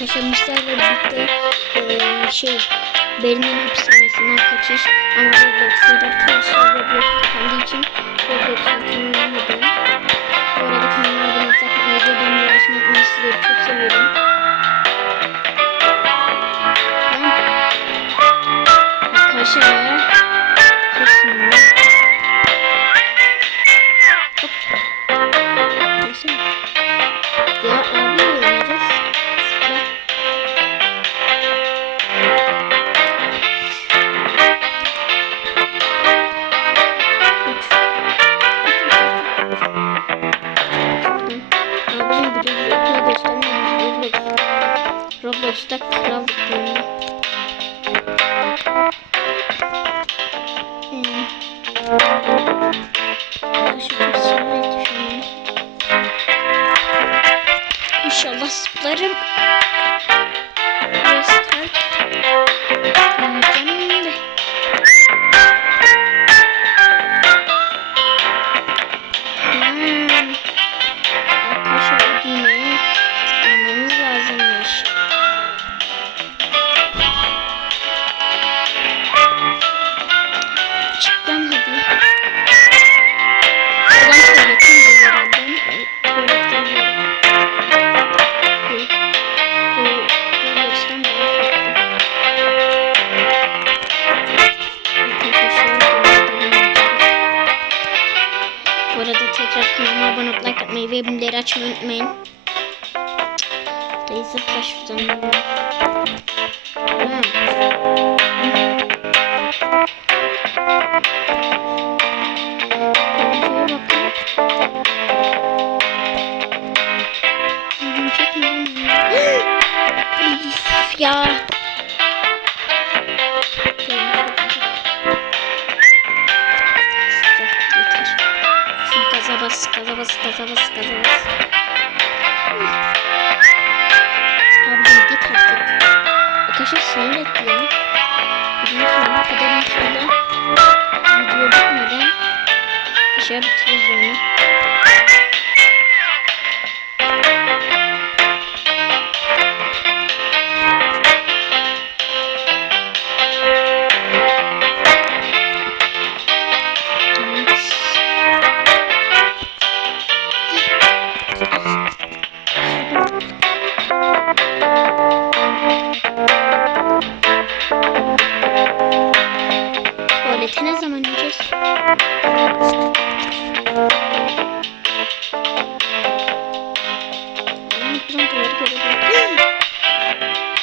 Müşter'le birlikte eee, şey Berlin hapishanesinden kaçış ama Roblox'ta arkadaşlar Roblox kapandığı için Roblox'un kullanamadım. Bu arada kanalıma abone olmayı sakın ve benimle uğraşmayı unutmayın. Sizleri çok seviyorum. Tamam. Arkadaşlar kesin Roblox'ta kral oyunu. Hmm. Arkadaşlar abone olup like atmayı ve bildirimleri açmayı unutmayın. Dayı zıpla şuradan. Ha. Gaza bas, gaza bas, gaza bas. Abi git artık. Arkadaşlar etti ya. Bizim sonuna kadar inşallah video bitmeden işe bitiririz onu.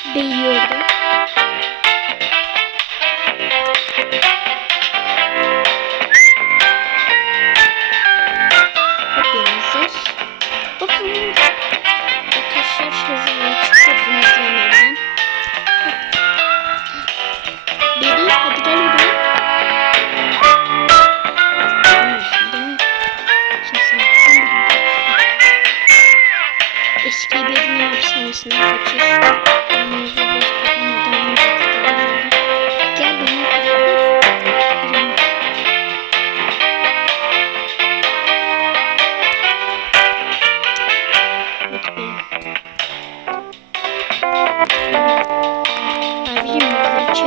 Hop hazır. Hop. Arkadaşlar hızlıca çıkıyoruz merdivenlerden. Beri hadi gel buraya. Bilmiyorsun değil mi? Şimdi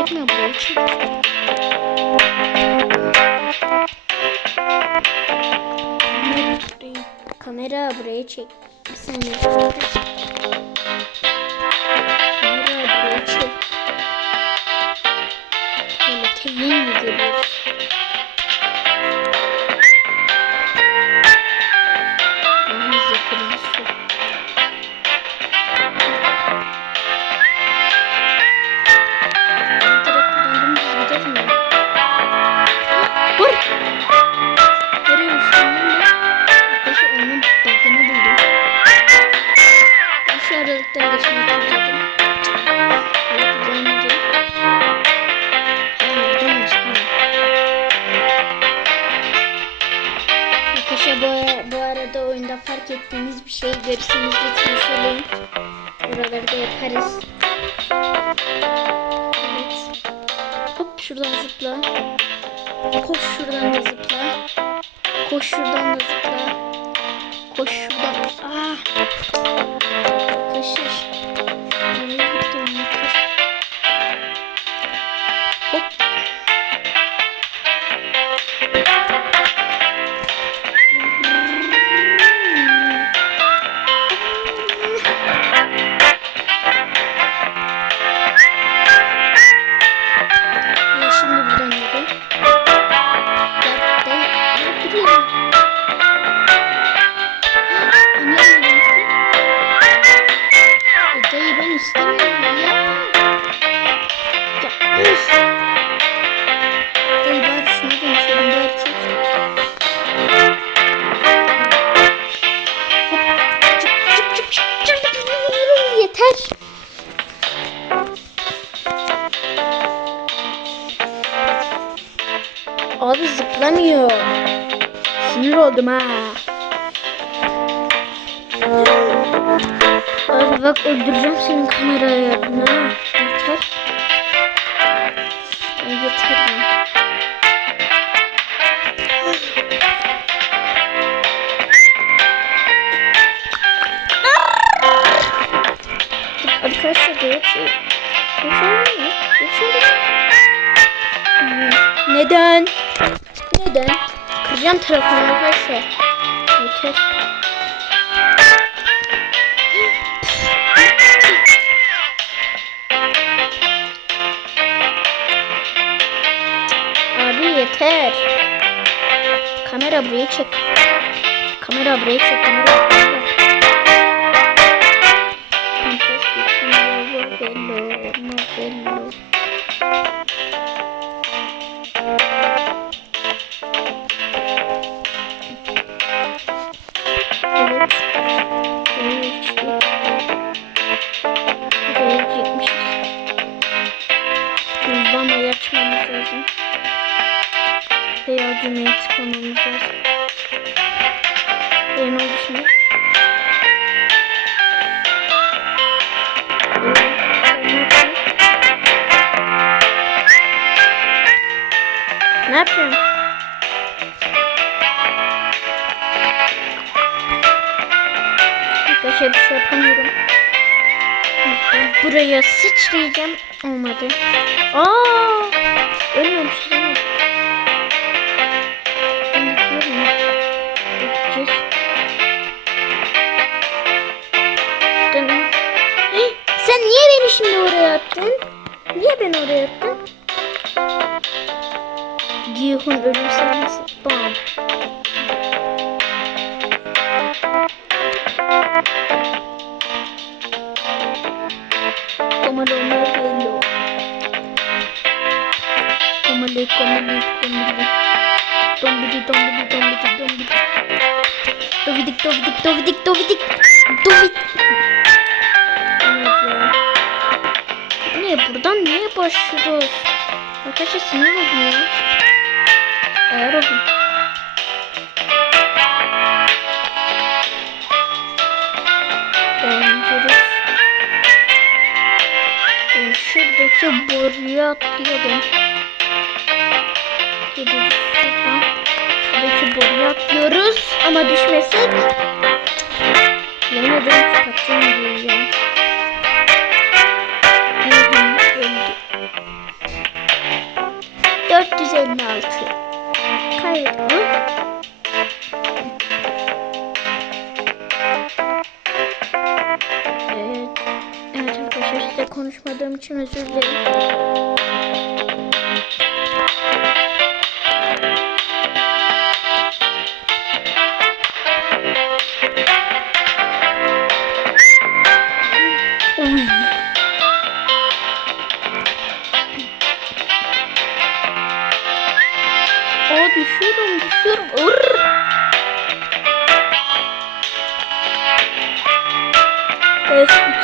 yukarı çekme buraya çek. Kamera buraya, kamera buraya çek. Bir saniye. Aralıktan geçmek istedim. Arkadaşlar bu, bu arada oyunda fark ettiğiniz bir şey görürseniz lütfen söyleyin. Oraları da yaparız. Evet. Hop şuradan zıpla. Koş şuradan da zıpla. Koş şuradan da zıpla. Koş şuradan. Ah. Arkadaşlar. Kırmıyor. Sinir oldum ha. Abi bak öldüreceğim senin kamera ayarını. Yeter. Yeter ya. Arkadaşlar böyle bir şey. Neden? Neden? Kıracağım telefonu arkadaşlar. Yeter. Abi yeter. Kamera buraya çek. Kamera buraya çek. Kamera buraya çek. Lazım. Veya düğmeye tıklamamız lazım. E ne oldu? Ne yapıyorsun? Arkadaşlar bir şey yapamıyorum. Buraya sıçrayacağım. Olmadı. Aa! Hey, Sen niye beni şimdi oraya attın? Niye beni oraya attın? Gihun ölüm sahnesi. Bam. Modelo. Como le, como le, como le. Dombidi, dombidi, dombidi, dombidi. Dovidik, dovidik, dovidik, dovidik. Dovik. Evet ya. Ne buradan niye başlıyoruz? Arkadaşlar sinir oldum ya. Eğer oldum. Şuradaki boruya atlayalım. Gidiyoruz şuradan. Şuradaki boruya atlıyoruz. Ama düşmesek. Yemin ederim kapatacağım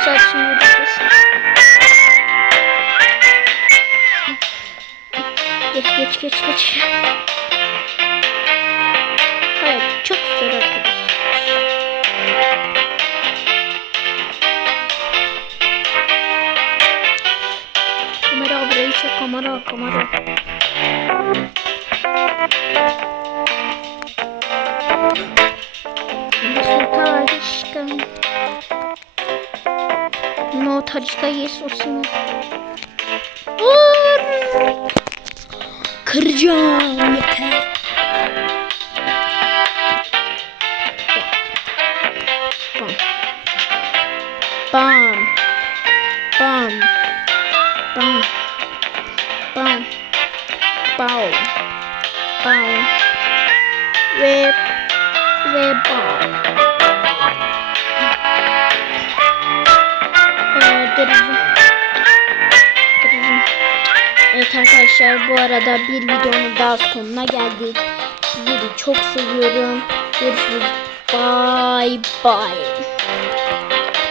Evet 3 saat şimdi yürüyeceğiz. Geç geç geç geç. Evet çok zor arkadaşlar. Kamera burayı çek kamera kamera. Notarişka. Notarişka था जिसका ये सोचना और खर जाओ Bow. Red. Red. Evet arkadaşlar bu arada bir videonun daha sonuna geldik. Sizleri çok seviyorum. Görüşürüz. Bye bye.